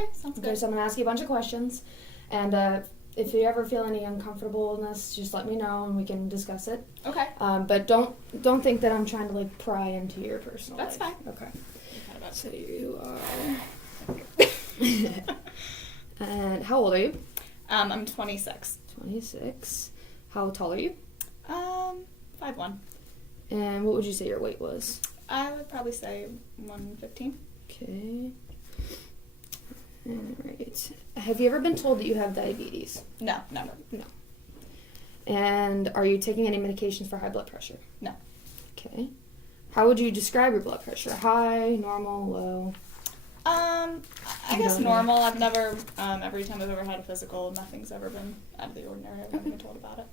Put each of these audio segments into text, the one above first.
Okay, sounds good. Okay, so I'm going to ask you a bunch of questions. And if you ever feel any uncomfortableness, just let me know and we can discuss it. Okay. But don't think that I'm trying to, like, pry into your personal That's life. fine. Okay. About So you are... And how old are you? I'm 26. 26. How tall are you? 5'1". And what would you say your weight was? I would probably say 115. Okay. Alright. Have you ever been told that you have diabetes? No, never. No. And are you taking any medications for high blood pressure? No. Okay. How would you describe your blood pressure? High, normal, low? I guess normal. I've never, every time I've ever had a physical, nothing's ever been out of the ordinary. I've never been told about it.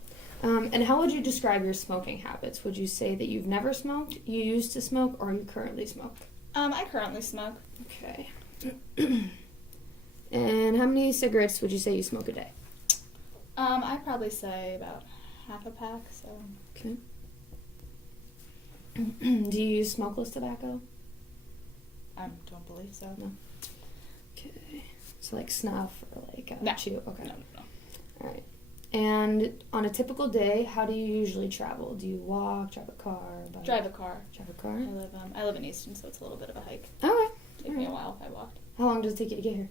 And how would you describe your smoking habits? Would you say that you've never smoked, you used to smoke, or you currently smoke? I currently smoke. Okay. And how many cigarettes would you say you smoke a day? I'd probably say about half a pack, so. Okay. Do you use smokeless tobacco? I don't believe so. No. Okay. So like snuff or like No. chew? Okay. No. All right. And on a typical day, how do you usually travel? Do you walk, drive a car, bike? Drive a car. Drive a car? I live in Easton, so it's a little bit of a hike. Okay. Take me a while if I walked. How long does it take you to get here?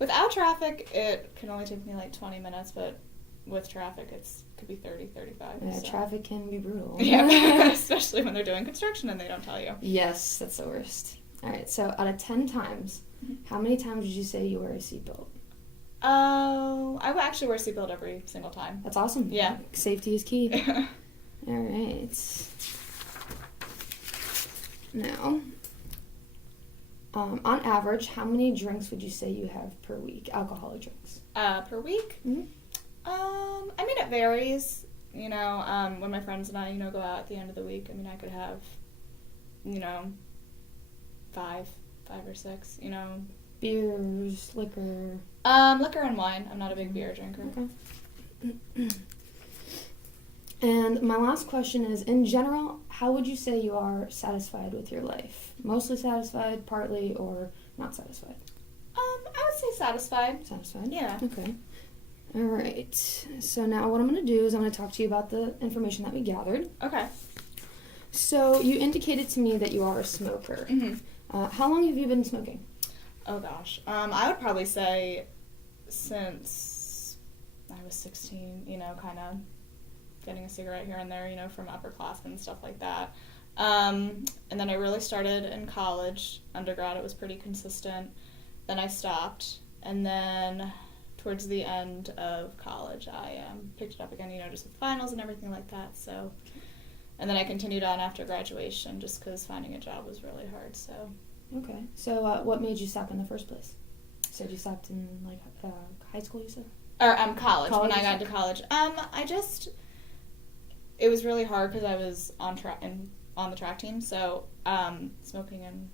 Without traffic, it can only take me like 20 minutes, but with traffic, could be 30, 35. Yeah, so. traffic can be brutal. Yeah, especially when they're doing construction and they don't tell you. Yes, that's the worst. All right, so out of 10 times, how many times would you say you wear a seatbelt? Oh, I would actually wear a seatbelt every single time. That's awesome. Yeah. Safety is key. All right. Now, on average, how many drinks would you say you have per week, alcoholic drinks? Per week? Mm-hmm. I mean, it varies. You know, when my friends and I, go out at the end of the week, I mean, I could have, 5 or 6, Beers, liquor. Liquor and wine. I'm not a big beer drinker. Okay. And my last question is, in general, how would you say you are satisfied with your life? Mostly satisfied, partly, or not satisfied? I would say satisfied. Satisfied? Yeah. Okay. All right. So now what I'm going to do is I'm going to talk to you about the information that we gathered. Okay. So you indicated to me that you are a smoker. Mm-hmm. How long have you been smoking? Oh, gosh. I would probably say since I was 16, kind of getting a cigarette here and there, from upperclassmen and stuff like that. And then I really started in college. Undergrad, it was pretty consistent. Then I stopped. And then towards the end of college, I picked it up again, just with finals and everything like that. So, and then I continued on after graduation just because finding a job was really hard, so. Okay. So what made you stop in the first place? You said you stopped in, high school, you said? Or college, when I got into college. It was really hard because I was on the track team, so smoking and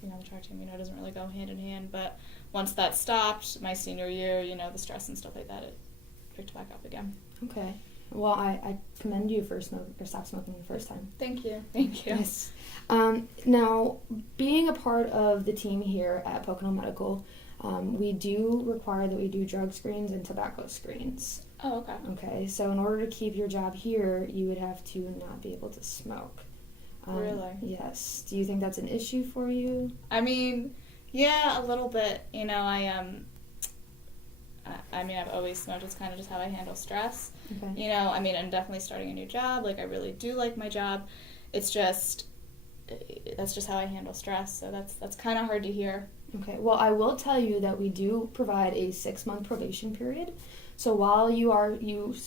being on the track team, doesn't really go hand in hand. But once that stopped, my senior year, the stress and stuff like that, it picked back up again. Okay. Well, I commend you for stop smoking the first time. Thank you. Yes. Now, being a part of the team here at Pocono Medical, we do require that we do drug screens and tobacco screens. Oh, okay. Okay, so in order to keep your job here, you would have to not be able to smoke. Really? Yes. Do you think that's an issue for you? I mean, yeah, a little bit. I've always smoked. It's kind of just how I handle stress. Okay. And definitely starting a new job. I really do like my job. It's just, that's just how I handle stress. So that's kind of hard to hear. Okay. Well, I will tell you that we do provide a 6-month probation period. So while you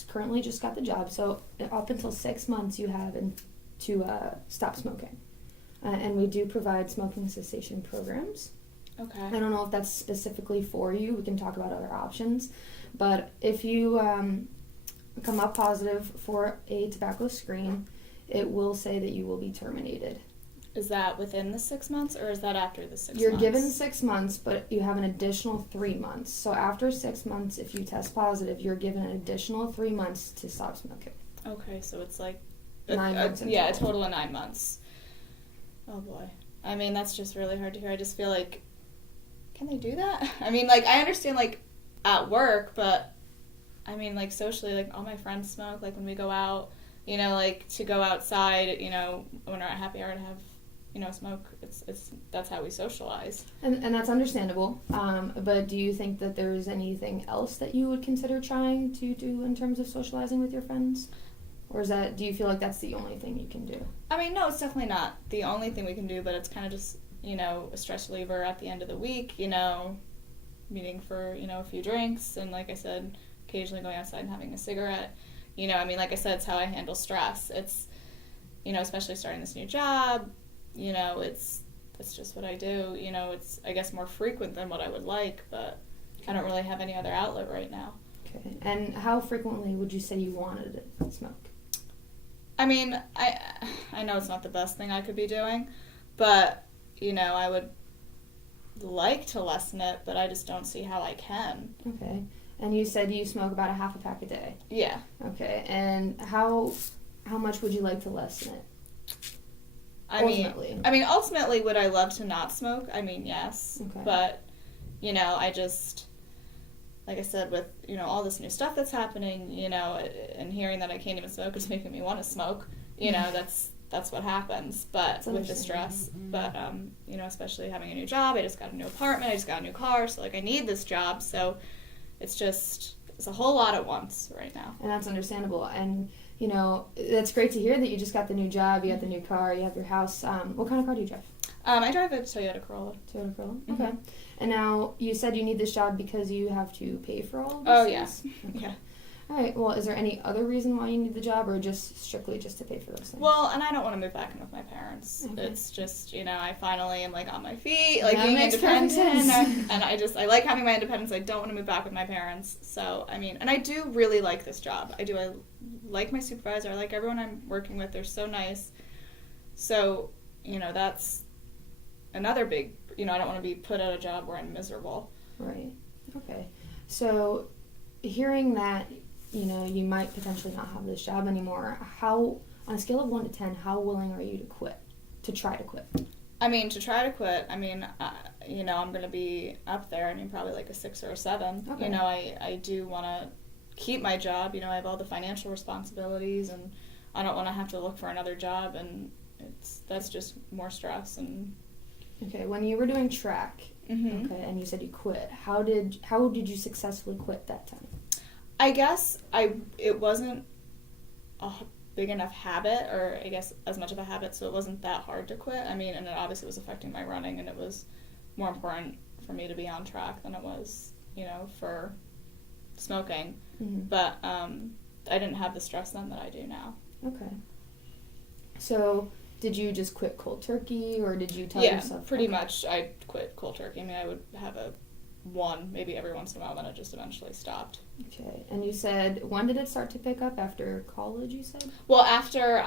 currently just got the job, so up until 6 months you have to stop smoking. And we do provide smoking cessation programs. Okay. I don't know if that's specifically for you. We can talk about other options. But if you come up positive for a tobacco screen, it will say that you will be terminated. Is that within the 6 months, or is that after the 6 months? You're given 6 months, but you have an additional 3 months. So after 6 months, if you test positive, you're given an additional 3 months to stop smoking. Okay, so it's like 9 months. a total of 9 months. Oh boy. That's just really hard to hear. I just feel like can they do that? I mean, like, I understand, like, at work, but, I mean, like, socially, like, all my friends smoke, like, when we go out, you know, like, to go outside, you know, when we're at happy hour to have, you know, smoke, that's how we socialize. And that's understandable. But do you think that there's anything else that you would consider trying to do in terms of socializing with your friends? Or do you feel like that's the only thing you can do? I mean, no, it's definitely not the only thing we can do, but it's kind of just, you know, a stress reliever at the end of the week, you know, meeting for, you know, a few drinks, and like I said, occasionally going outside and having a cigarette. You know, I mean, like I said, it's how I handle stress. It's, you know, especially starting this new job, you know, it's just what I do. You know, it's, I guess, more frequent than what I would like, but I don't really have any other outlet right now. Okay. And how frequently would you say you wanted to smoke? I mean, I know it's not the best thing I could be doing, but, you know, I would like to lessen it, but I just don't see how I can. Okay. And you said you smoke about a half a pack a day. Yeah. Okay. And how much would you like to lessen it? Ultimately. I mean, ultimately, would I love to not smoke? I mean, yes. Okay. But, you know, I just, like I said, with, you know, all this new stuff that's happening, you know, and hearing that I can't even smoke is making me want to smoke. You know, that's what happens. But with the stress, but you know, especially having a new job, I just got a new apartment, I just got a new car, so like I need this job. So it's a whole lot at once right now. And that's understandable. And you know, that's great to hear that you just got the new job, you got the new car, you have your house. What kind of car do you drive? I drive a Toyota Corolla. Toyota Corolla. Mm-hmm. Okay. And now you said you need this job because you have to pay for all of this. Oh yes. Okay. Yeah. All right. Well, is there any other reason why you need the job, or just strictly just to pay for those things? Well, and I don't want to move back in with my parents. Okay. It's just, you know, I finally am like on my feet, like That being makes perfect independent, sense. and I like having my independence. I don't want to move back with my parents. So I mean, and I do really like this job. I do. I like my supervisor. I like everyone I'm working with. They're so nice. So, you know, that's another big. You know, I don't want to be put at a job where I'm miserable. Right. Okay. So, hearing that, you know, you might potentially not have this job anymore, on a scale of 1 to 10, how willing are you to quit? To try to quit? I mean, to try to quit, I mean, you know, I'm going to be up there. I mean, probably like a 6 or a 7. Okay. You know, I do want to keep my job. You know, I have all the financial responsibilities, and I don't want to have to look for another job, and that's just more stress. And Okay, when you were doing track, mm-hmm. okay, and you said you quit, how did you successfully quit that time? I guess it wasn't a big enough habit, or I guess as much of a habit, so it wasn't that hard to quit. I mean, and it obviously was affecting my running, and it was more important for me to be on track than it was, you know, for smoking. Mm-hmm. But I didn't have the stress then that I do now. Okay. So, did you just quit cold turkey, or did you tell Yeah, yourself? pretty much I quit cold turkey. I mean, I would have one maybe every once in a while, then it just eventually stopped. Okay, and you said, when did it start to pick up? After college, you said? Well, after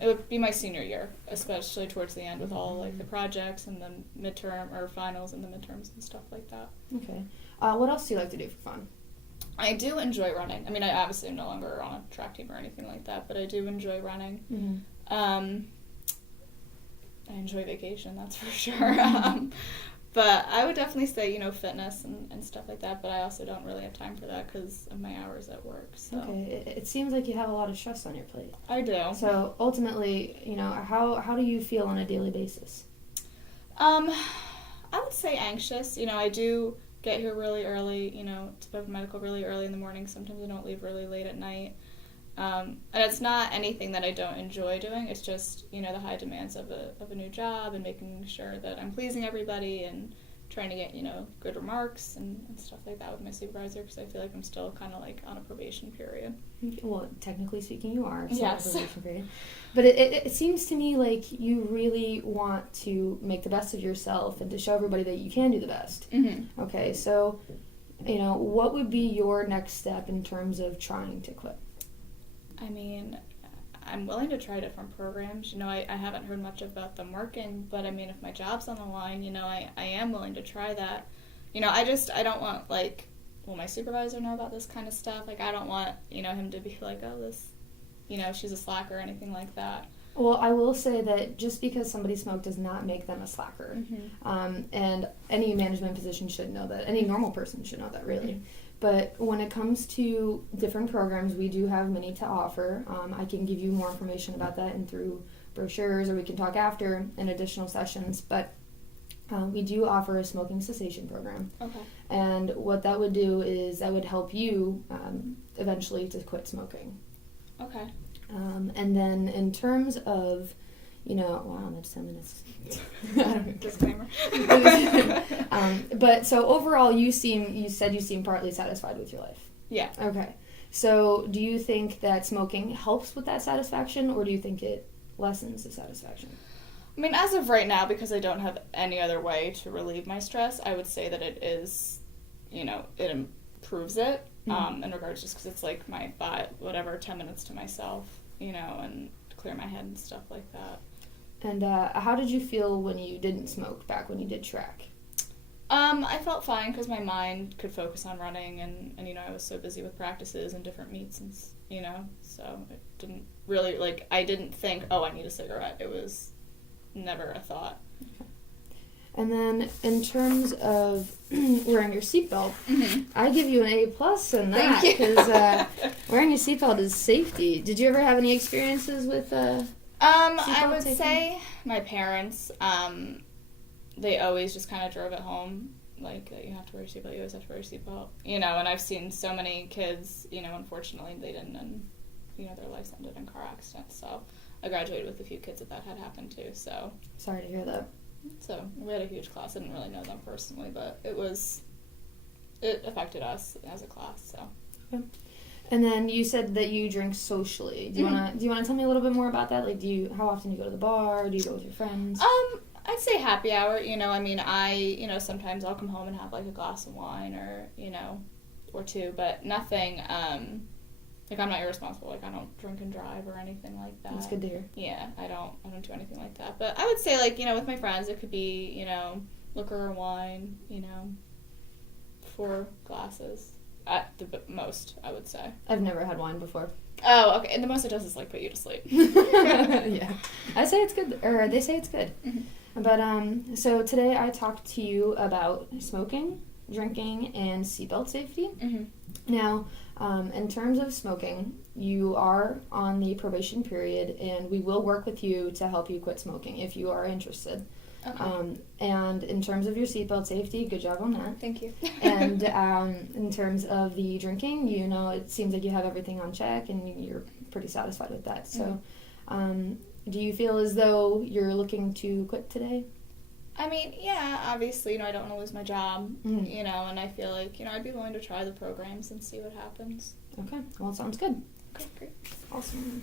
it would be my senior year, especially towards the end with all like the projects and the midterm or finals and the midterms and stuff like that. Okay. What else do you like to do for fun? I do enjoy running. I mean, I obviously am no longer on a track team or anything like that, but I do enjoy running. Mm-hmm. I enjoy vacation, that's for sure. But I would definitely say, you know, fitness and stuff like that, but I also don't really have time for that because of my hours at work. So. Okay, it seems like you have a lot of stress on your plate. I do. So ultimately, you know, how do you feel on a daily basis? I would say anxious. You know, I do get here really early, you know, to Bevin Medical really early in the morning. Sometimes I don't leave really late at night. And it's not anything that I don't enjoy doing. It's just, you know, the high demands of a new job and making sure that I'm pleasing everybody and trying to get, you know, good remarks and stuff like that with my supervisor because I feel like I'm still kind of like on a probation period. Well, technically speaking, you are. Still Yes. on a probation period. But it seems to me like you really want to make the best of yourself and to show everybody that you can do the best. Mm-hmm. Okay, so, you know, what would be your next step in terms of trying to quit? I mean, I'm willing to try different programs. You know, I haven't heard much about them working, but I mean, if my job's on the line, you know, I am willing to try that. You know, I don't want, like, will my supervisor know about this kind of stuff? Like, I don't want, you know, him to be like, oh, this, you know, she's a slacker or anything like that. Well, I will say that just because somebody smoked does not make them a slacker. And any management position should know that. Any normal person should know that, really. But when it comes to different programs, we do have many to offer. I can give you more information about that and through brochures, or we can talk after in additional sessions. But we do offer a smoking cessation program. Okay. And what that would do is that would help you eventually to quit smoking. Okay. And then in terms of, wow, that's 10 minutes. Disclaimer. But so overall, you said you seem partly satisfied with your life. Yeah. Okay. So do you think that smoking helps with that satisfaction, or do you think it lessens the satisfaction? I mean, as of right now, because I don't have any other way to relieve my stress, I would say that it is, it improves it, in regards just because it's like my 10 minutes to myself, and to clear my head and stuff like that. And how did you feel when you didn't smoke back when you did track? I felt fine because my mind could focus on running, and I was so busy with practices and different meets, and so it didn't really, I didn't think, oh, I need a cigarette. It was never a thought. Okay. And then in terms of wearing your seatbelt, I give you an A+ in that, because wearing a seatbelt is safety. Did you ever have any experiences with I would say my parents, they always just kind of drove it home, you have to wear your seatbelt, you always have to wear your seatbelt, and I've seen so many kids, unfortunately they didn't, and, their lives ended in car accidents, so I graduated with a few kids that had happened to, so. Sorry to hear that. So, we had a huge class, I didn't really know them personally, but it affected us as a class, so. Okay. And then you said that you drink socially. Do you wanna tell me a little bit more about that? How often do you go to the bar? Do you go with your friends? I'd say happy hour. Sometimes I'll come home and have a glass of wine or two, but nothing. I'm not irresponsible. I don't drink and drive or anything like that. That's good to hear. Yeah, I don't do anything like that. But I would say with my friends, it could be liquor or wine. 4 glasses. At the most, I would say. I've never had wine before. Oh, okay. And the most it does is put you to sleep. Yeah, I say it's good, or they say it's good. But so today I talked to you about smoking, drinking, and seatbelt safety. Now, in terms of smoking, you are on the probation period, and we will work with you to help you quit smoking if you are interested. Okay. And in terms of your seatbelt safety, good job on that. Thank you. And in terms of the drinking, it seems like you have everything on check, and you're pretty satisfied with that. So, do you feel as though you're looking to quit today? I mean, yeah, obviously, I don't want to lose my job, and I feel like, I'd be willing to try the programs and see what happens. Okay, well, sounds good. Okay, great. Awesome.